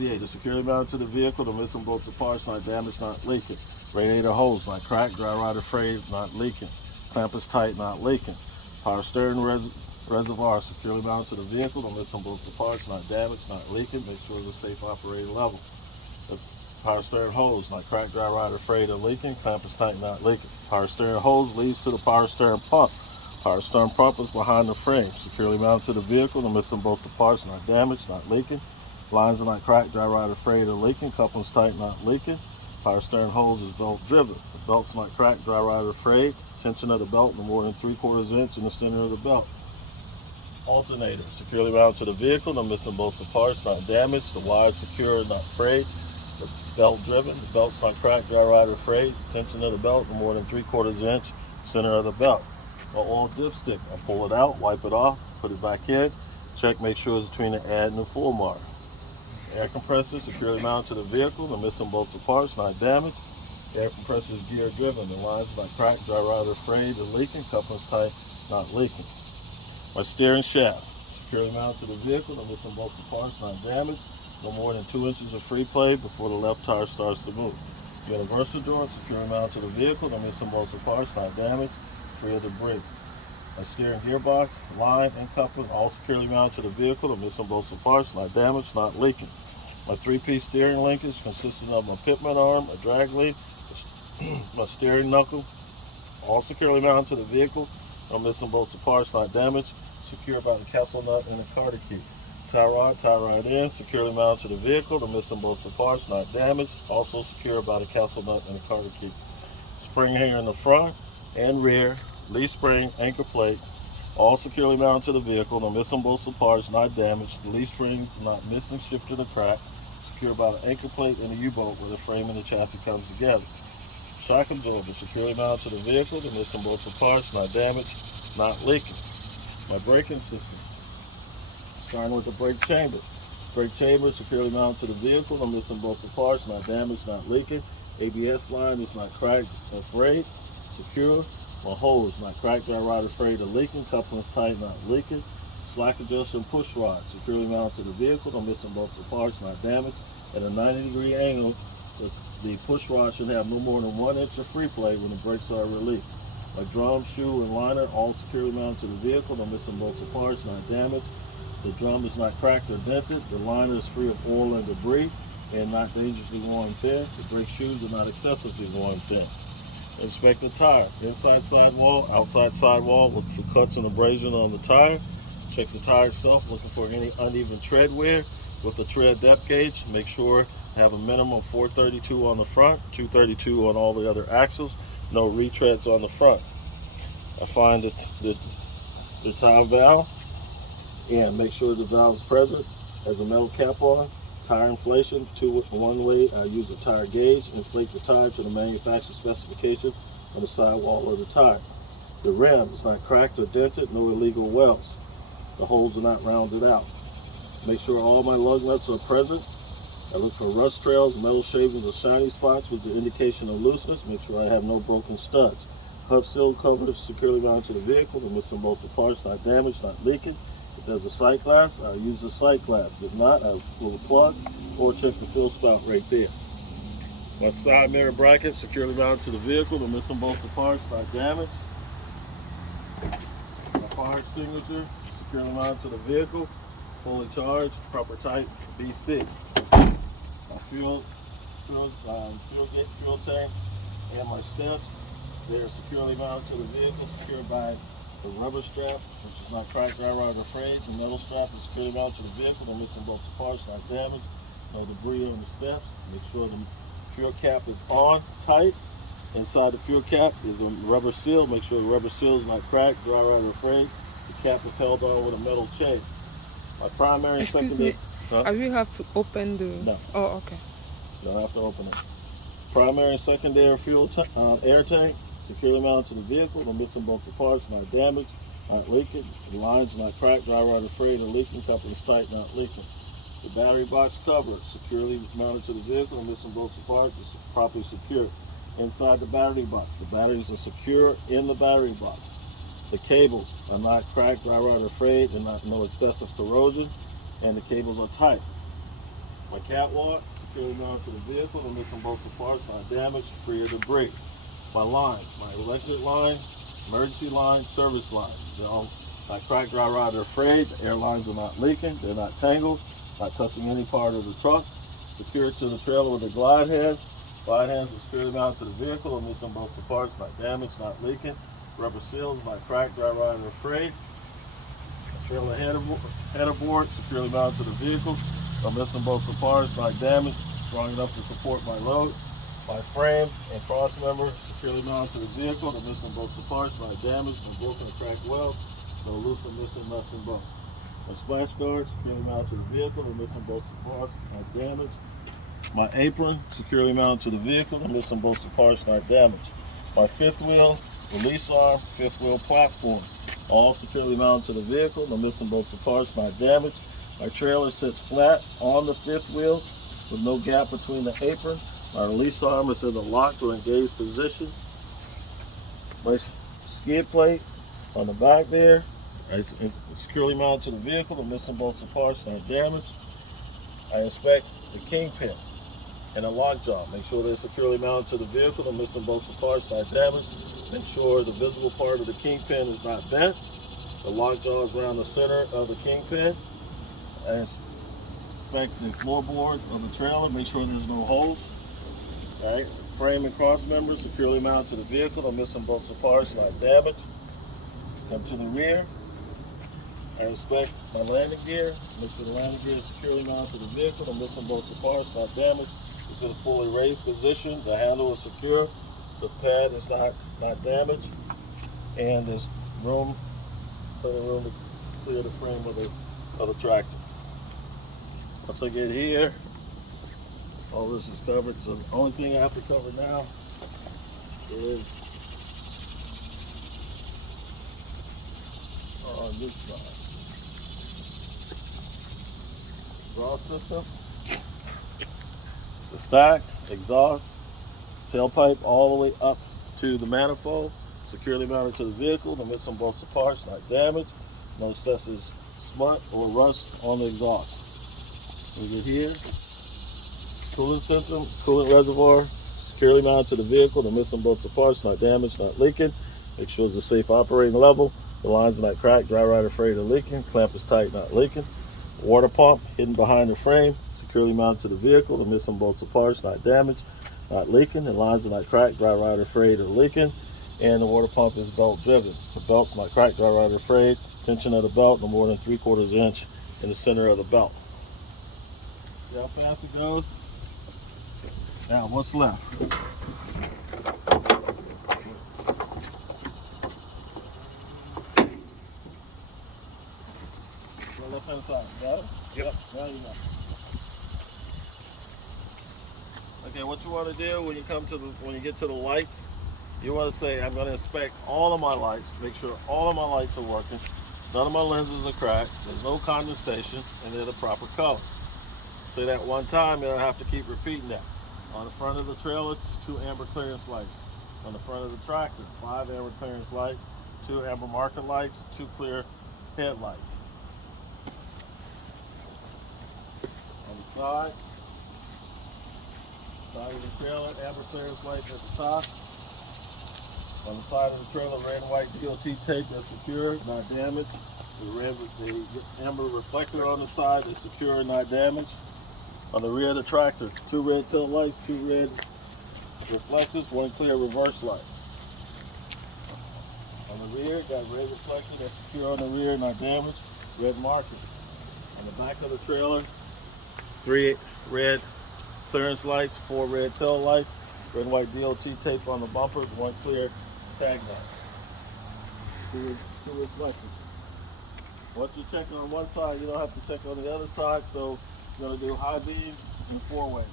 radiator securely mounted to the vehicle. The missing bolts or parts not damaged, not leaking. Radiator hose not cracked, dry rotted frayed, not leaking. Clamp is tight, not leaking. Power steering reservoir securely mounted to the vehicle. The missing bolts or parts not damaged, not leaking. Make sure it's a safe operating level. The power steering hose not cracked, dry rotted frayed, or leaking. Clamp is tight, not leaking. Power steering hose leads to the power steering pump. Power steering pump is behind the frame, securely mounted to the vehicle. The missing bolts or parts not damaged, not leaking. Lines are not cracked, dry rotted, frayed, or leaking. Couplings tight, not leaking. Power steering hose is belt driven. The belt's not cracked, dry rotted, or frayed. Tension of the belt no more than 3/4 inch in the center of the belt. Alternator securely mounted to the vehicle. The missing bolts or parts not damaged. The wires secure, not frayed. The belt driven. The belt's not cracked, dry rotted, or frayed. Tension of the belt no more than 3/4 inch center of the belt. An oil dipstick. I pull it out, wipe it off, put it back in, check, make sure it's between the add and the full mark. Air compressor securely mounted to the vehicle. The missing bolts or parts not damaged. Air compressor is gear driven. The lines not cracked, dry rotted, frayed, or leaking. Couplings tight, not leaking. My steering shaft securely mounted to the vehicle. The missing bolts or parts not damaged. No more than 2 inches of free play before the left tire starts to move. Universal joint securely mounted to the vehicle. The missing bolts or parts not damaged, free of debris. My steering gearbox, line, and coupling all securely mounted to the vehicle. The missing bolts or parts not damaged, not leaking. My 3-piece steering linkage consisting of my pitman arm, a drag lead, my steering knuckle, all securely mounted to the vehicle. No missing bolts or parts not damaged, secured by the castle nut and the Carter key. Tie rod in, securely mounted to the vehicle. The missing bolts or parts not damaged, also secured by the castle nut and the Carter key. Spring hanger in the front and rear, leaf spring, anchor plate, all securely mounted to the vehicle. No missing bolts or parts not damaged. The leaf spring not missing, shifted, or cracked, secured by the anchor plate in the U-bolt where the frame and the chassis comes together. Shock absorber securely mounted to the vehicle. The missing bolts or parts not damaged, not leaking. My braking system, starting with the brake chamber. Brake chamber securely mounted to the vehicle. No missing bolts or parts not damaged, not leaking. ABS line is not cracked or frayed, secure. My hose not cracked, dry rotted, frayed, or leaking. Couplings tight, not leaking. Slack adjuster and push rod securely mounted to the vehicle. No missing bolts or parts not damaged. At a 90-degree angle, the push rod should have no more than 1 inch of free play when the brakes are released. My drum, shoe, and liner all securely mounted to the vehicle. No missing bolts or parts not damaged. The drum is not cracked or dented. The liner is free of oil and debris and not dangerously worn thin. The brake shoes are not excessively worn thin. Inspect the tire. Inside sidewall, outside sidewall, look for cuts and abrasion on the tire. Check the tire itself, looking for any uneven tread wear. With the tread depth gauge, make sure to have a minimum of 432 on the front, 232 on all the other axles, no retreads on the front. I find that the tire valve, and make sure the valve is present, has a metal cap on. Tire inflation, one way, I use a tire gauge, inflate the tire to the manufacturer specification on the sidewall of the tire. The rim is not cracked or dented, no illegal welds. The holes are not rounded out. Make sure all my lug nuts are present. I look for rust trails, metal shavings, or shiny spots with the indication of looseness. Make sure I have no broken studs. Hub seal cover securely mounted to the vehicle. The missing bolts or parts not damaged, not leaking. If there's a sight glass, I'll use the sight glass. If not, I'll pull the plug or check the fuel spout right there. My side mirror bracket securely mounted to the vehicle. The missing bolts or parts not damaged. My fire extinguisher securely mounted to the vehicle, fully charged, proper type, BC. My fuel tank and my steps, they're securely mounted to the vehicle, secured by the rubber strap, which is not cracked, dry rotted, or frayed. The metal strap is securely mounted to the vehicle. No missing bolts or parts, not damaged. No debris on the steps. Make sure the fuel cap is on tight. Inside the fuel cap is a rubber seal. Make sure the rubber seal is not cracked, dry rotted, or frayed. The cap is held on with a metal chain. My primary and secondary. I will have to open the. No. Oh, okay. You don't have to open it. Primary and secondary fuel air tank securely mounted to the vehicle. No missing bolts or parts, not damaged, not leaking. The lines not cracked, dry rotted, frayed, or leaking. Couplings tight, not leaking. The battery box cover securely mounted to the vehicle. No missing bolts or parts, is properly secured. Inside the battery box, the batteries are secure in the battery box. The cables are not cracked, dry rotted, or frayed, and no excessive corrosion, and the cables are tight. My catwalk, securely mounted to the vehicle, the missing bolts and parts not damaged, free of debris. My lines, my electric line, emergency line, service line. They're all not cracked, dry rotted, or frayed. The air lines are not leaking. They're not tangled, not touching any part of the truck. Secured to the trailer with the glide hands. Glide hands are securely mounted to the vehicle, the missing bolts and parts not damaged, not leaking. Rubber seals, not cracked, dry rotted, or frayed. Trailer header board securely mounted to the vehicle. No missing bolts or parts, not damaged, strong enough to support my load. My frame and cross member securely mounted to the vehicle. The missing bolts or parts, not damaged, no broken or cracked welds, no loose or missing nuts and bolts. My splash guard securely mounted to the vehicle. The missing bolts or parts, not damaged. My apron securely mounted to the vehicle. The missing bolts or parts, not damaged. My fifth wheel, release arm, fifth wheel platform, all securely mounted to the vehicle. The missing bolts or parts, not damaged. My trailer sits flat on the fifth wheel with no gap between the apron. My release arm is in the locked or engaged position. My skid plate on the back there is securely mounted to the vehicle. The missing bolts or parts, not damaged. I inspect the kingpin and the lockjaw. Make sure they're securely mounted to the vehicle. The missing bolts or parts, not damaged. Make sure the visible part of the kingpin is not bent. The lockjaw is around the center of the kingpin. I inspect the floorboard of the trailer. Make sure there's no holes. All right. Frame and cross members securely mounted to the vehicle. The missing bolts or parts, not damaged. Come to the rear. I inspect my landing gear. Make sure the landing gear is securely mounted to the vehicle. The missing bolts or parts, not damaged. It's in a fully raised position. The handle is secure. The pad is not damaged. And there's plenty of room to clear the frame of the tractor. Once I get here, all this is covered. So the only thing I have to cover now is on this side. Exhaust system, the stack, exhaust, tailpipe all the way up to the manifold, securely mounted to the vehicle. The missing bolts or parts, not damaged. No excessive smut or rust on the exhaust. We get here, coolant system, coolant reservoir, securely mounted to the vehicle. The missing bolts or parts, not damaged, not leaking. Make sure it's a safe operating level. The lines are not cracked, dry rotted, frayed, or leaking. Clamp is tight, not leaking. Water pump hidden behind the frame, securely mounted to the vehicle. The missing bolts or parts, not damaged, not leaking. The lines are not cracked, dry rotted, frayed, or leaking. And the water pump is belt driven. The belt's not cracked, dry rotted, or frayed. Tension of the belt no more than 3/4 inch in the center of the belt. See how fast it goes? Now, what's left? The left hand side, got it? Yep. Now you know. Okay, what you want to do when you get to the lights, you want to say, I'm going to inspect all of my lights, make sure all of my lights are working, none of my lenses are cracked, there's no condensation, and they're the proper color. Say that one time, you don't have to keep repeating that. On the front of the trailer, 2 amber clearance lights. On the front of the tractor, 5 amber clearance lights, 2 amber marker lights, 2 clear headlights. On the side of the trailer, amber clearance light at the top. On the side of the trailer, red and white DOT tape that's secure, not damaged. The amber reflector on the side is secure, not damaged. On the rear of the tractor, 2 red tail lights, 2 red reflectors, 1 clear reverse light. On the rear, got red reflector that's secure on the rear, not damaged, red marker. On the back of the trailer, 3 red clearance lights, 4 red tail lights, red and white DOT tape on the bumpers, 1 clear tag light. 2 reflectors. Once you check on one side, you don't have to check on the other side, so you're going to do high beams and 4-way.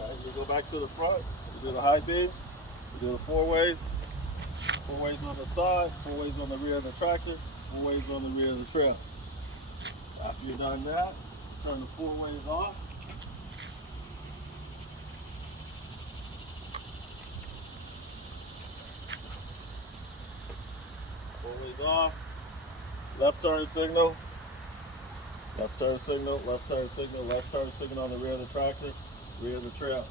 All right, we go back to the front, we do the high beams, we do the 4-ways. 4-ways on the side, 4-ways on the rear of the tractor, 4-ways on the rear of the trailer. After you've done that, turn the 4-ways off. is off. Left turn signal. Left turn signal, left turn signal, left turn signal on the rear of the tractor, rear of the trail.